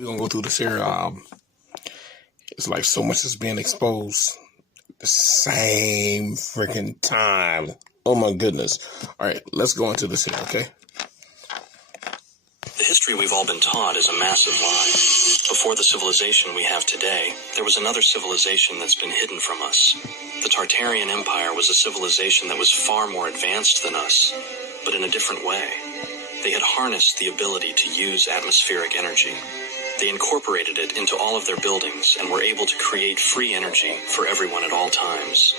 We're gonna go through this here. It's like so much is being exposed at the same freaking time. Oh my goodness. All right, let's go into this here, okay? The history we've all been taught is a massive lie. Before the civilization we have today, there was another civilization that's been hidden from us. The Tartarian Empire was a civilization that was far more advanced than us, but in a different way. They had harnessed the ability to use atmospheric energy. They incorporated it into all of their buildings and were able to create free energy for everyone at all times.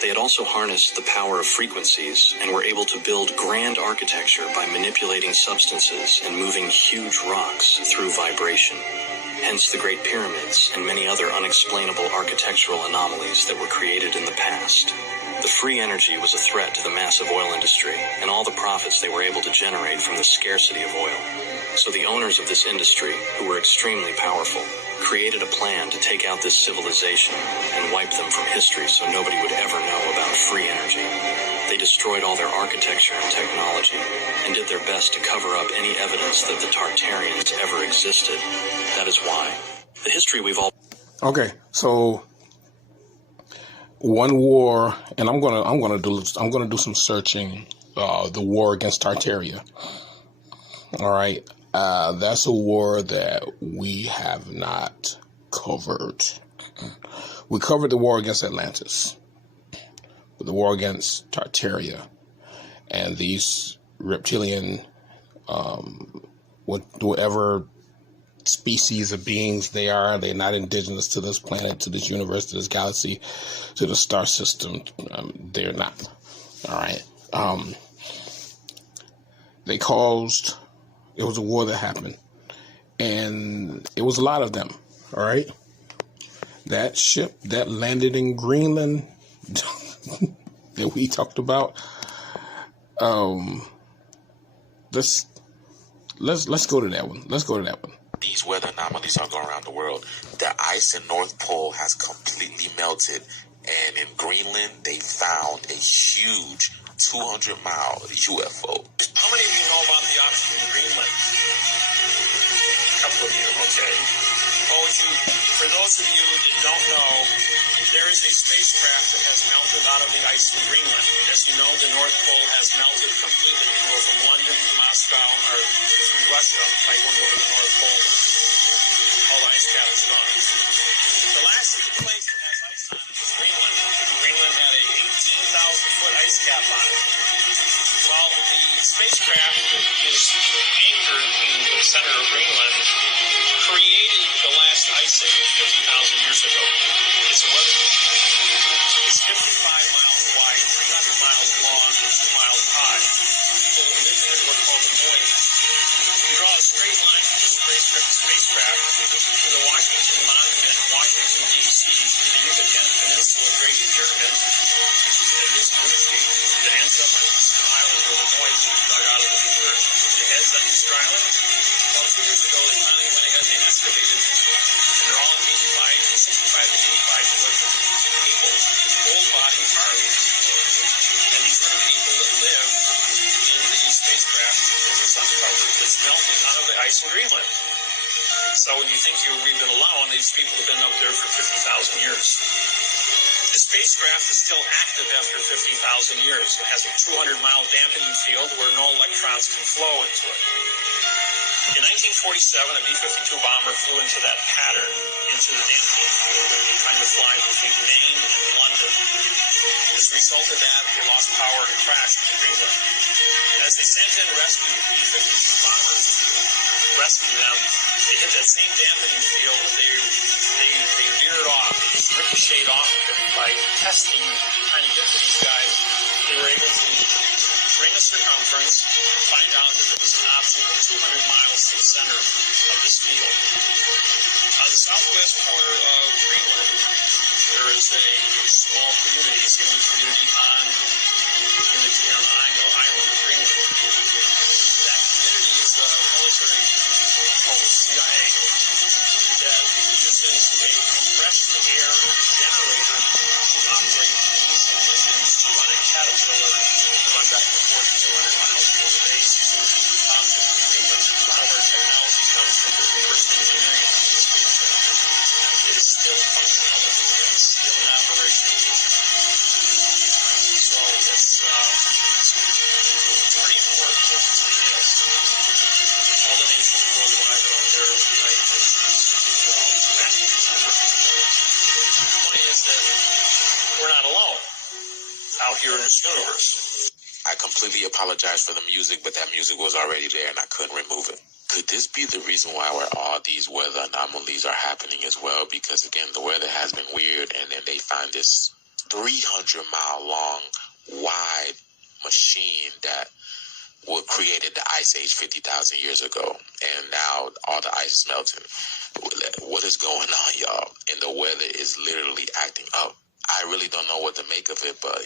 They had also harnessed the power of frequencies and were able to build grand architecture by manipulating substances and moving huge rocks through vibration. Hence the Great Pyramids and many other unexplainable architectural anomalies that were created in the past. The free energy was a threat to the massive oil industry and all the profits they were able to generate from the scarcity of oil. So the owners of this industry, who were extremely powerful, created a plan to take out this civilization and wipe them from history so nobody would ever know about free energy. They destroyed all their architecture and technology and did their best to cover up any evidence that the Tartarians ever existed. That is why the history we've all... Okay, so one war, and I'm gonna do some searching. The war against Tartaria. All right, that's a war that we have not covered. We covered the war against Atlantis, but the war against Tartaria and these reptilian, whatever species of beings they are. They're not indigenous to this planet, to this universe, to this galaxy, to the star system. They're not. All right. They caused... It was a war that happened, and it was a lot of them, all right? That ship that landed in Greenland that we talked about, let's go to that one. Let's go to that one. These weather anomalies are going around the world. The ice in North Pole has completely melted, and in Greenland, they found a huge 200-mile UFO. How many of you know about the oxygen in Greenland? A couple of you, okay. For those of you that don't know, there is a spacecraft that has melted out of the ice in Greenland. As you know, the North Pole has melted completely. You can go from London to Moscow or through Russia by going over the North Pole. All the ice cap is gone. The last place that has ice on it is Greenland. Greenland had a 18,000-foot ice cap on it. Well, the spacecraft that is anchored in the center of Greenland created the last ice age 50,000 years ago. It's weather. It's 55 miles wide, 300 miles long, and 2 miles high. People that live in it were called the Moids. You draw a straight line from the spacecraft to the Washington Monument in Washington, D.C., to the Yucatan Peninsula, Great Pyramid, that is Gucci, that ends up on Easter Island where the Moids were dug out of the earth. The heads on Easter Island, well, 2 years ago they finally went ahead and they excavated, and they're all 65 to 85 foot people, full body Harleys. And these are the people that live in the spacecraft that was uncovered that's melting out of the ice in Greenland. So when you think we've been alone, these people have been up there for 50,000 years. The spacecraft is still active after 50,000 years. It has a 200-mile dampening field where no electrons can flow into it. In 1947, a B-52 bomber flew into that pattern, into the dampening field, and they were trying to fly between Maine and London. As a result of that, they lost power and crashed in Greenland. As they sent in rescue B-52 bombers to rescue them, they hit that same dampening field, and they veered off. They just ricocheted off by testing, trying to get to these guys. They were able to ring a circumference and find out that there was an object 200 miles to the center of this field. On the southwest corner of Greenland, there is a small community. It's the only community on the island of Greenland. That community is a military post, CIA, that uses a compressed air generator to operate diesel engines to run a Caterpillar to run back and forth 200 miles from the base to the township of Greenland. A lot of our technology comes from the reverse engineering here in this universe. I completely apologize for the music, but that music was already there and I couldn't remove it. Could this be the reason why all these weather anomalies are happening as well? Because again, the weather has been weird, and then they find this 300-mile long, wide machine that created the Ice Age 50,000 years ago, and now all the ice is melting. What is going on, y'all? And the weather is literally acting up. I really don't know what to make of it, but,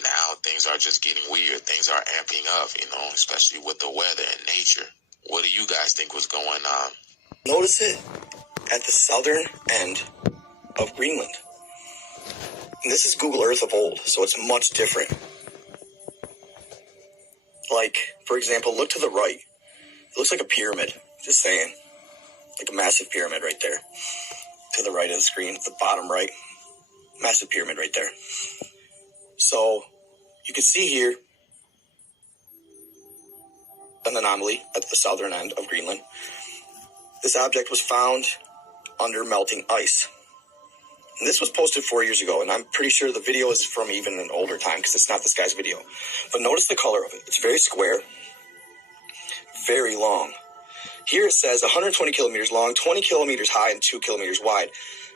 now things are just getting weird. Things are amping up, especially with the weather and nature. What do you guys think was going on? Notice it at the southern end of Greenland. And this is Google Earth of old, so it's much different. Like, for example, look to the right. It looks like a pyramid. Just saying. Like a massive pyramid right there. To the right of the screen, the bottom right. Massive pyramid right there. So, you can see here an anomaly at the southern end of Greenland. This object was found under melting ice. And this was posted 4 years ago, and I'm pretty sure the video is from even an older time because it's not this guy's video. But notice the color of it. It's very square, very long. Here it says 120 kilometers long, 20 kilometers high, and 2 kilometers wide.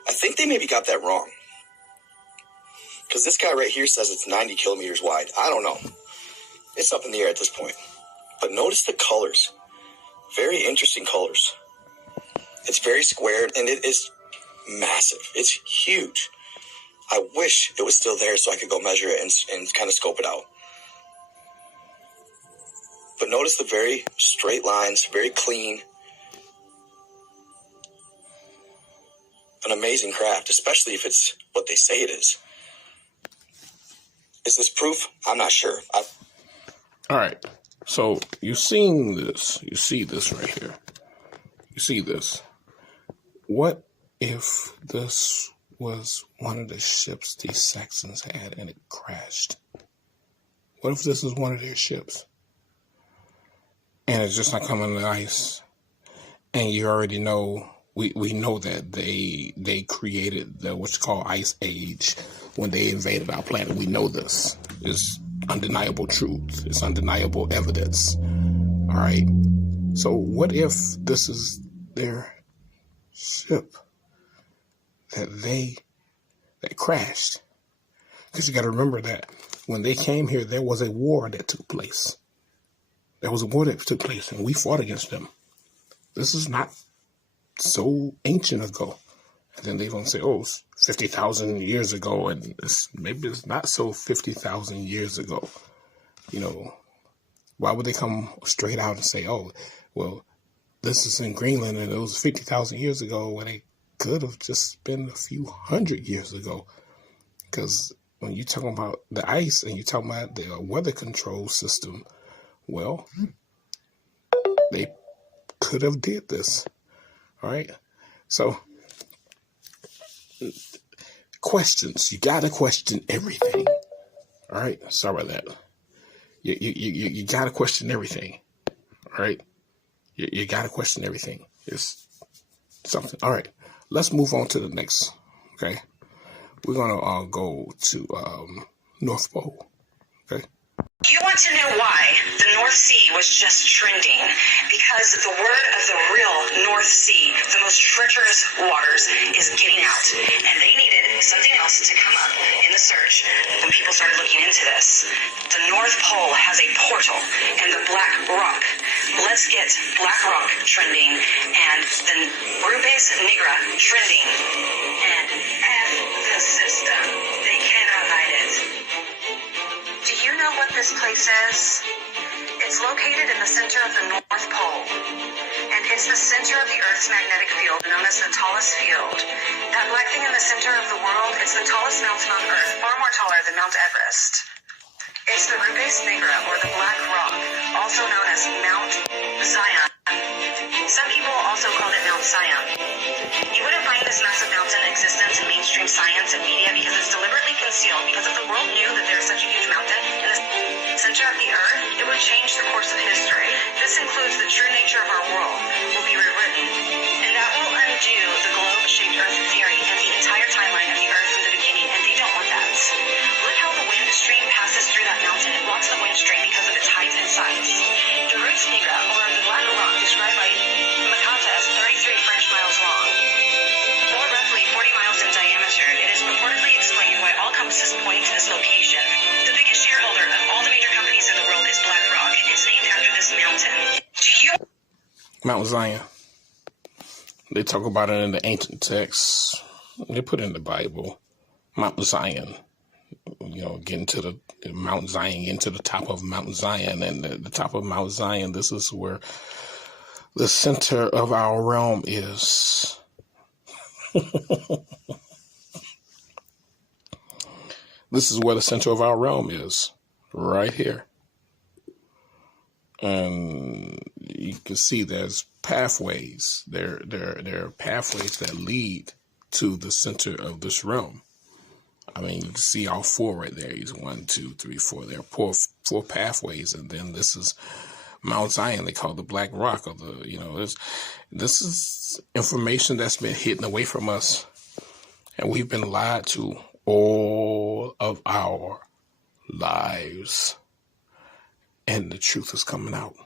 I think they maybe got that wrong. Because this guy right here says it's 90 kilometers wide. I don't know. It's up in the air at this point. But notice the colors. Very interesting colors. It's very squared, and it is massive. It's huge. I wish it was still there so I could go measure it and kind of scope it out. But notice the very straight lines, very clean. An amazing craft, especially if it's what they say it is. Is this proof? I'm not sure. All right. So you've seen this. You see this right here. You see this. What if this was one of the ships these Saxons had and it crashed? What if this is one of their ships? And it's just not coming to ice. And you already know, we know that they created the what's called Ice Age when they invaded our planet. We know this. It's undeniable truth. It's undeniable evidence. All right. So what if this is their ship that crashed? Because you got to remember that when they came here, there was a war that took place. There was a war that took place, and we fought against them. This is not so ancient ago. And then they're going to say, oh, it's 50,000 years ago, and maybe it's not so 50,000 years ago. Why would they come straight out and say, oh, well, this is in Greenland, and it was 50,000 years ago, when it could have just been a few hundred years ago? Because when you're talking about the ice and you're talking about the weather control system, well, they could have did this. All right. So, questions. You got to question everything. All right. Sorry about that. You got to question everything. All right. You got to question everything. It's something. All right. Let's move on to the next. Okay. We're going to go to North Pole. Okay. You want to know why the North Sea was just trending? Because the word of the real North Sea, the most treacherous waters, is getting out. And they needed something else to come up in the search when people started looking into this. The North Pole has a portal and the Black Rock. Let's get Black Rock trending and the Rubes Nigra trending. And F the system. They cannot hide it. Do you know what this place is? It's located in the center of the North Pole, and it's the center of the Earth's magnetic field, known as the tallest field. That black thing in the center of the world, it's the tallest mountain on Earth, far more taller than Mount Everest. It's the Rubes Nigra, or the Black Rock, also known as Mount Zion. Some people also called it Mount Siam. You wouldn't find this massive mountain in existence in mainstream science and media because it's deliberately concealed, because if the world knew that there is such a huge mountain in the center of the Earth, it would change the course of history. This includes the true nature of our world will be rewritten, and that will undo the globe-shaped Earth theory and the entire timeline of the Earth from the beginning, and they don't want that. Look how the wind stream Mount Zion. They talk about it in the ancient texts. They put it in the Bible. Mount Zion. Getting to the Mount Zion, getting to the top of Mount Zion. And the top of Mount Zion, this is where the center of our realm is. This is where the center of our realm is. Right here. And you can see there's pathways. There are pathways that lead to the center of this realm. I mean, you can see all four right there. He's 1, 2, 3, 4. There are four pathways, and then this is Mount Zion. They call it the Black Rock, or this is information that's been hidden away from us, and we've been lied to all of our lives, and the truth is coming out.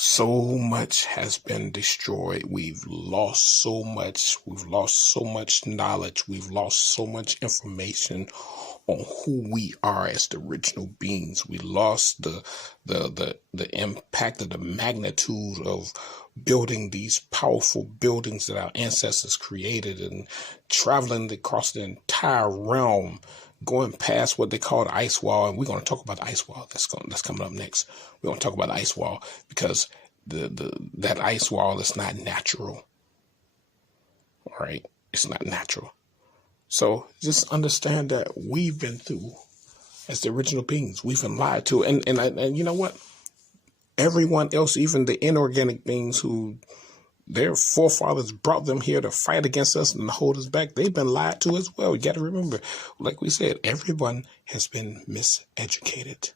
So much has been destroyed. We've lost so much. We've lost so much knowledge. We've lost so much information on who we are as the original beings. We lost the impact of the magnitude of building these powerful buildings that our ancestors created, and traveling across the entire realm, going past what they call the ice wall. And we're going to talk about the ice wall. That's coming up next. We're going to talk about the ice wall, because that ice wall is not natural. All right? It's not natural. So just understand that we've been through, as the original beings, we've been lied to. And you know what? Everyone else, even the inorganic beings who their forefathers brought them here to fight against us and hold us back, they've been lied to as well. You got to remember, like we said, everyone has been miseducated.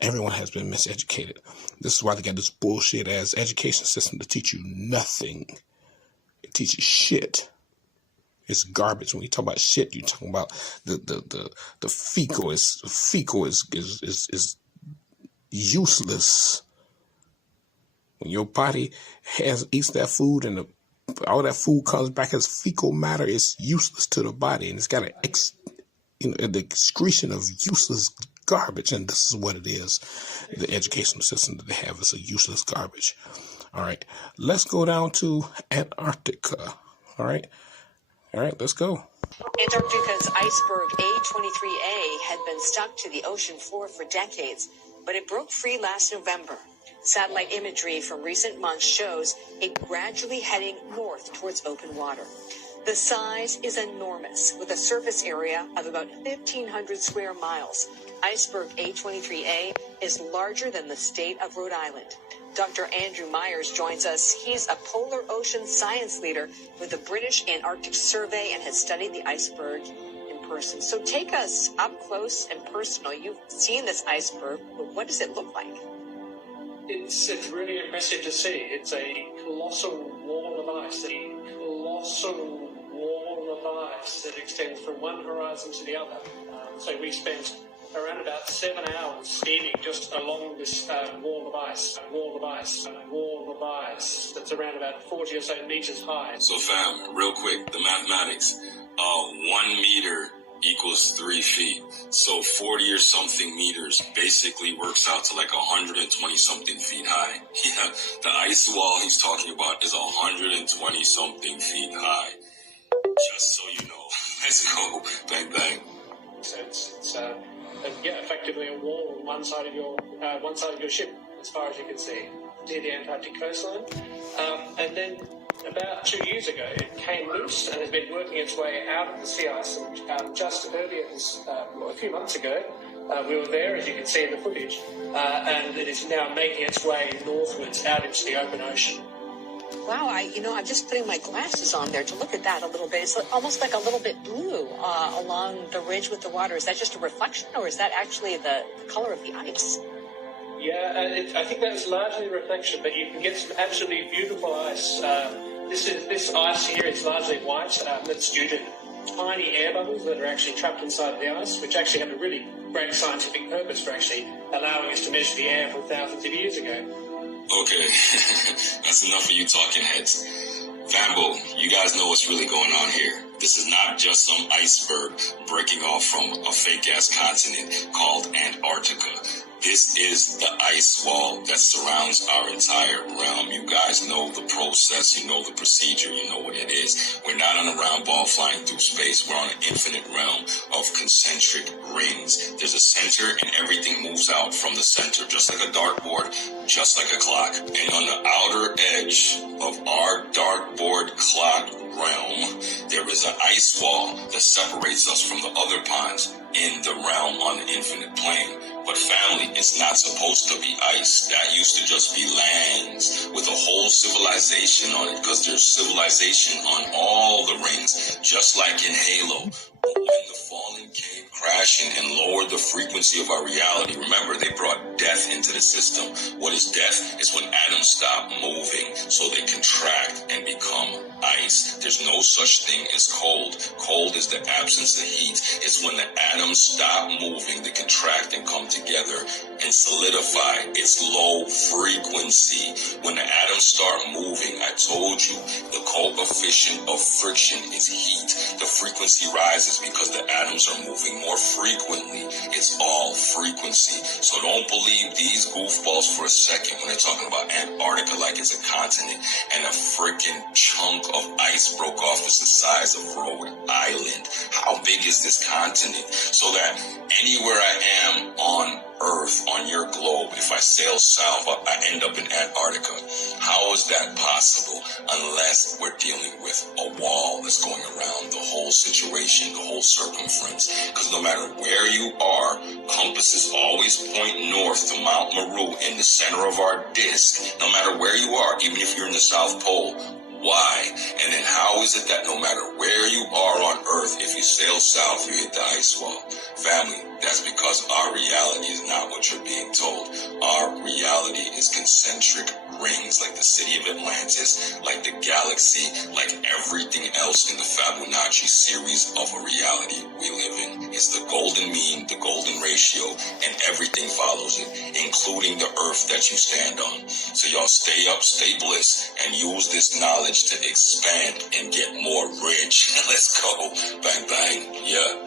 Everyone has been miseducated. This is why they got this bullshit ass education system to teach you nothing. It teaches shit. It's garbage. When you talk about shit, you're talking about the fecal is useless. When your body eats that food and all that food comes back as fecal matter, it's useless to the body, and it's got the excretion of useless garbage. And this is what it is. The educational system that they have is a useless garbage. All right, let's go down to Antarctica. All right, let's go. Antarctica's iceberg A23A had been stuck to the ocean floor for decades, but it broke free last November. Satellite imagery from recent months shows it gradually heading north towards open water. The size is enormous, with a surface area of about 1,500 square miles. Iceberg A23A is larger than the state of Rhode Island. Dr. Andrew Myers joins us. He's a polar ocean science leader with the British Antarctic Survey and has studied the iceberg in person. So take us up close and personal. You've seen this iceberg, but what does it look like? It's really impressive to see. It's a colossal wall of ice, that extends from one horizon to the other. So we spent around about 7 hours steaming just along this wall of ice that's around about 40 or so meters high. So fam, real quick, the mathematics. 1 meter equals 3 feet. So 40 or something meters basically works out to like 120 something feet high. Yeah, the ice wall he's talking about is 120 something feet high. Just so you know. Let's go. Bang, bang. So it's effectively a wall on one side of your ship, as far as you can see, near the Antarctic coastline. And then about 2 years ago, it came loose and has been working its way out of the sea ice. And just earlier, a few months ago, we were there, as you can see in the footage, and it is now making its way northwards out into the open ocean. Wow, I'm just putting my glasses on there to look at that a little bit. It's almost like a little bit blue along the ridge with the water. Is that just a reflection, or is that actually the color of the ice? Yeah, I think that's largely a reflection, but you can get some absolutely beautiful ice. This ice here is largely white. That's due to tiny air bubbles that are actually trapped inside of the ice, which actually have a really great scientific purpose for actually allowing us to measure the air from thousands of years ago. Okay, that's enough of you talking heads. Vambo, you guys know what's really going on here. This is not just some iceberg breaking off from a fake-ass continent called Antarctica. This is the ice wall that surrounds our entire realm. You guys know the process, you know the procedure, you know what it is. We're not on a round ball flying through space. We're on an infinite realm of concentric rings. There's a center and everything moves out from the center, just like a dartboard, just like a clock. And on the outer edge of our dartboard clock realm, there is an ice wall that separates us from the other ponds in the realm on the infinite plane. But family, it's not supposed to be ice. That used to just be lands with a whole civilization on it, because there's civilization on all the rings, just like in Halo. But when the fallen came crashing and lowered the frequency of our reality, remember, they brought death into the system. What is death? It's when atoms stop moving, so they contract and become ice. There's no such thing as cold. Cold is the absence of heat. It's when the atoms stop moving, they contract and come together and solidify. It's low frequency. When the atoms start moving, I told you, the coefficient of friction is heat. The frequency rises because the atoms are moving more frequently. It's all frequency. So don't believe these goofballs for a second when they're talking about Antarctica like it's a continent and a freaking chunk of ice broke off that's the size of Rhode Island. How big is this continent? So that anywhere I am on Earth, on your globe, if I sail south, I end up in Antarctica. How is that possible? Unless we're dealing with a wall that's going around the whole situation, the whole circumference. Because no matter where you are, compasses always point north to Mount Meru in the center of our disk. No matter where you are, even if you're in the South Pole. Why? And then how is it that no matter where you are on Earth, if you sail south, you hit the ice wall? Family, that's because our reality is not what you're being told. Our reality is concentric rings, like the city of Atlantis, like the galaxy, like everything else in the Fibonacci series of a reality we live in. It's the golden mean, the golden ratio, and everything follows it, including the Earth that you stand on. So y'all stay up, stay bliss, and use this knowledge to expand and get more rich. Let's go. Bang, bang. Yeah.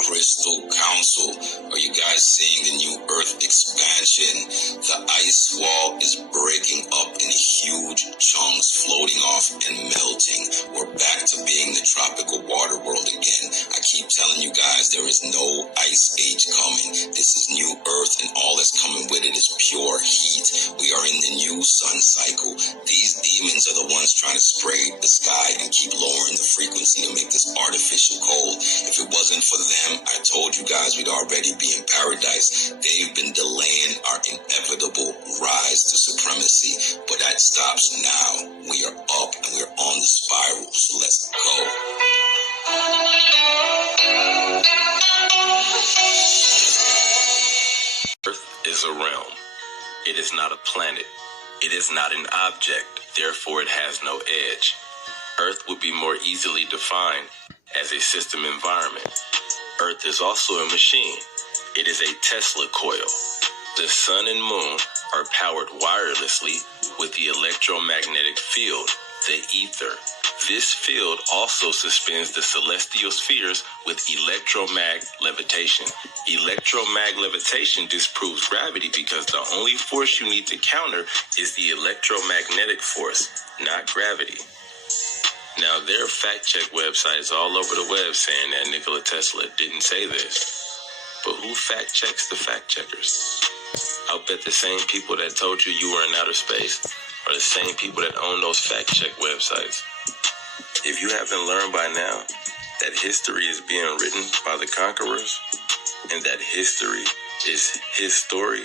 Crystal Council, are you guys seeing the new Earth expansion? The ice wall is breaking up in huge chunks, floating off and melting. We're back to being the tropical water world again. I keep telling you guys, there is no ice age coming. This is new Earth, and all that's coming with it is pure heat. We are in the new sun cycle. These demons are the ones trying to spray the sky and keep lowering the frequency to make this artificial cold. If it wasn't for them, I told you guys we'd already be in paradise. They've been delaying our inevitable rise to supremacy, but that stops now. We are up and we're on the spiral, so let's go. Earth is a realm. It is not a planet. It is not an object, therefore it has no edge. Earth would be more easily defined as a system environment. Earth is also a machine. It is a Tesla coil. The sun and moon are powered wirelessly with the electromagnetic field, the ether. This field also suspends the celestial spheres with electromag levitation. Electromag levitation disproves gravity because the only force you need to counter is the electromagnetic force, not gravity. Now, there are fact-check websites all over the web saying that Nikola Tesla didn't say this. But who fact-checks the fact-checkers? I'll bet the same people that told you you were in outer space are the same people that own those fact-check websites. If you haven't learned by now that history is being written by the conquerors, and that history is his story,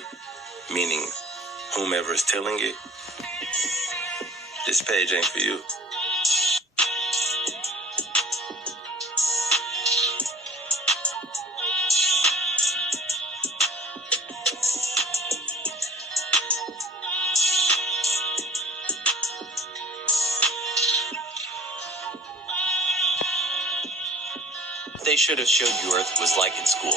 meaning whomever's telling it, this page ain't for you. They should have showed you Earth was like in school.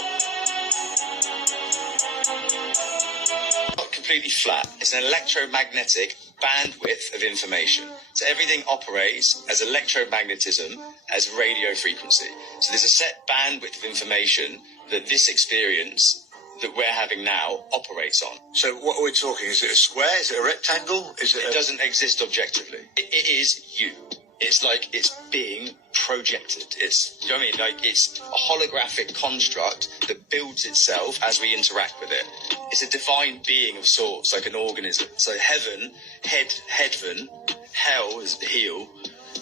Not completely flat. It's an electromagnetic bandwidth of information. So everything operates as electromagnetism, as radio frequency. So there's a set bandwidth of information that this experience, that we're having now operates on. So what are we talking? Is it a square? Is it a rectangle? It doesn't exist objectively. It is you. It's like it's being projected. It's, you know what I mean? Like it's a holographic construct that builds itself as we interact with it. It's a divine being of sorts, like an organism. So heaven, headven, hell is the heel,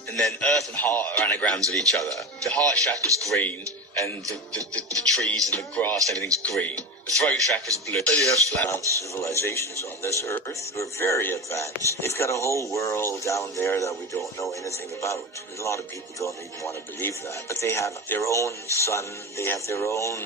and then earth and heart are anagrams of each other. The heart chakra's green, and the trees and the grass, everything's green. The throat chakra's blue. Advanced civilizations on this earth. We're very advanced. They've got a whole world down there that we don't know anything about. A lot of people don't even want to believe that. But they have their own sun, they have their own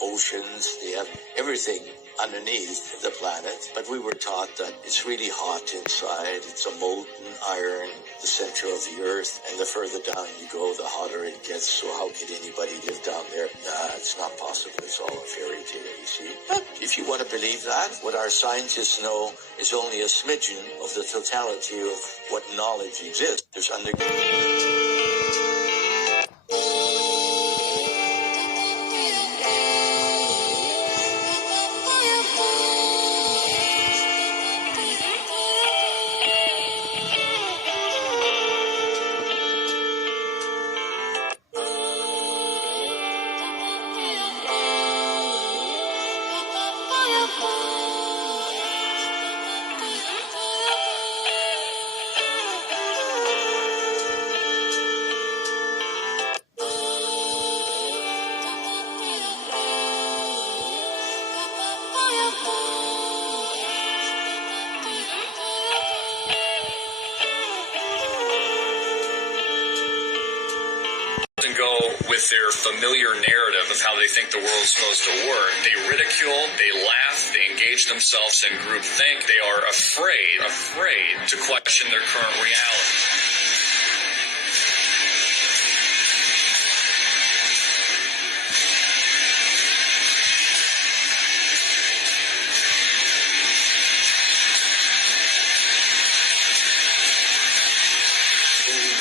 oceans, they have everything underneath the planet. But we were taught that it's really hot inside. It's a molten iron, the center of the earth, and the further down you go, the hotter it gets. So how could anybody live down there? Nah, it's not possible. It's all a fairy tale, you see. But if you want to believe that, what our scientists know is only a smidgen of the totality of what knowledge exists. There's go with their familiar narrative of how they think the world's supposed to work. They ridicule, they laugh, they engage themselves in groupthink. They are afraid to question their current reality.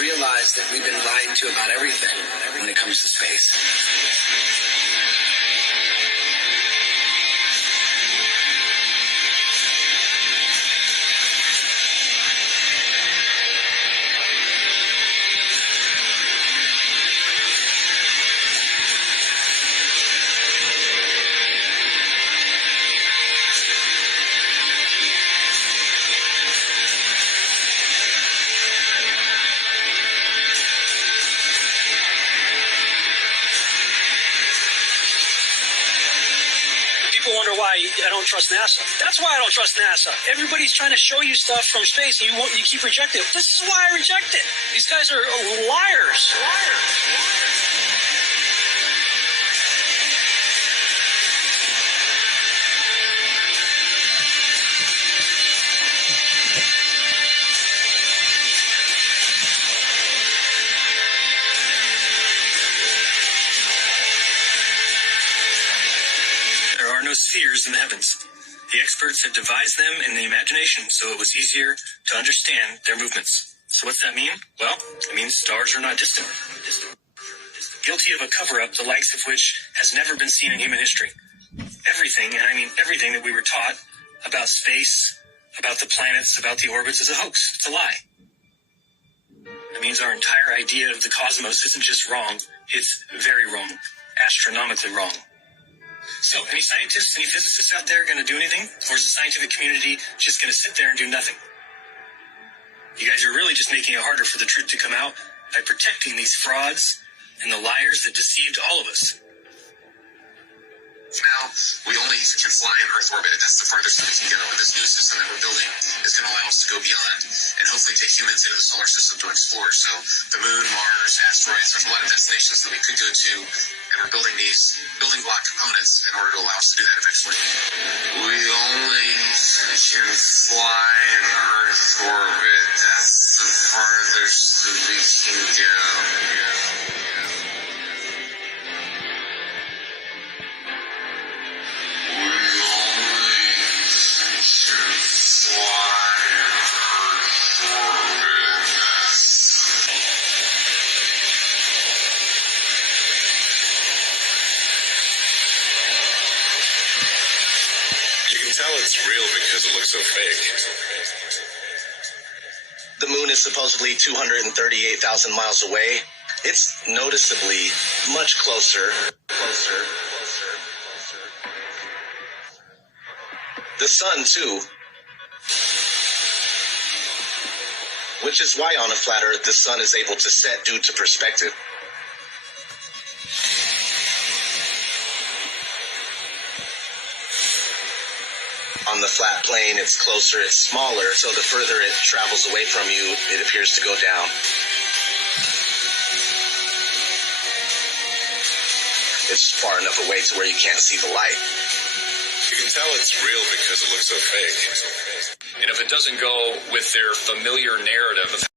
Realize that we've been lied to about everything when it comes to space. Wonder why I don't trust NASA. That's why I don't trust NASA. Everybody's trying to show you stuff from space and you keep rejecting it. This is why I reject it. These guys are liars. No spheres in the heavens. The experts have devised them in the imagination so it was easier to understand their movements. So what's that mean? Well, it means stars are not distant. Guilty of a cover-up the likes of which has never been seen in human history. Everything, and I mean everything that we were taught about space, about the planets, about the orbits is a hoax. It's a lie. It means our entire idea of the cosmos isn't just wrong, it's very wrong. Astronomically wrong. So, any scientists, any physicists out there going to do anything? Or is the scientific community just going to sit there and do nothing? You guys are really just making it harder for the truth to come out by protecting these frauds and the liars that deceived all of us. Now, we only can fly in Earth orbit, and that's the farthest that we can go. And this new system that we're building is going to allow us to go beyond and hopefully take humans into the solar system to explore. So the moon, Mars, asteroids, there's a lot of destinations that we could go to, and we're building these building block components in order to allow us to do that eventually. We only can fly in Earth orbit. That's the farthest that we can go. looks so fake. The moon is supposedly 238,000 miles away. It's noticeably much closer. The sun, too. Which is why on a flat Earth the sun is able to set due to perspective. On the flat plane, it's closer, it's smaller, so the further it travels away from you, it appears to go down. It's far enough away to where you can't see the light. You can tell it's real because it looks so fake. And if it doesn't go with their familiar narrative of